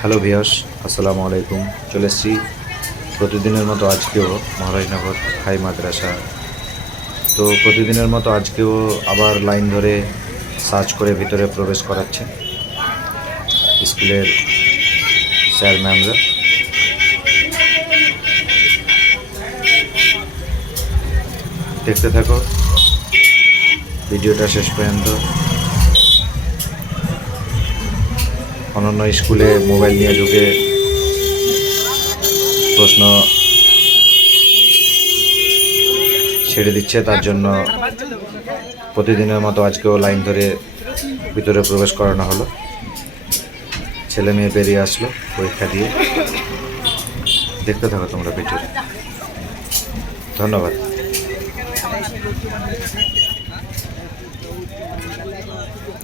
Hello ভিয়াস আসসালামু আলাইকুম। চলে এসেছি প্রতিদিনের মতো আজকেও মহারাজনগর হাই মাদ্রাসা। তো প্রতিদিনের মতো আজকেও আবার লাইন ধরে সার্চ করে ভিতরে প্রবেশ করাচ্ছে স্কুলের স্যার ম্যামরা। দেখতে থাকো, ভিডিওটা শেষ পর্যন্ত। অনন্য স্কুলে মোবাইল নিয়ে ঢুকে প্রশ্ন ছেড়ে দিচ্ছে, তার জন্য প্রতিদিনের মতো আজকেও লাইন ধরে ভিতরে প্রবেশ করানো হলো। ছেলে মেয়ে বেরিয়ে আসলো পরীক্ষা দিয়ে। দেখতে থাকো তোমরা ভিডিও ধন্যবাদ।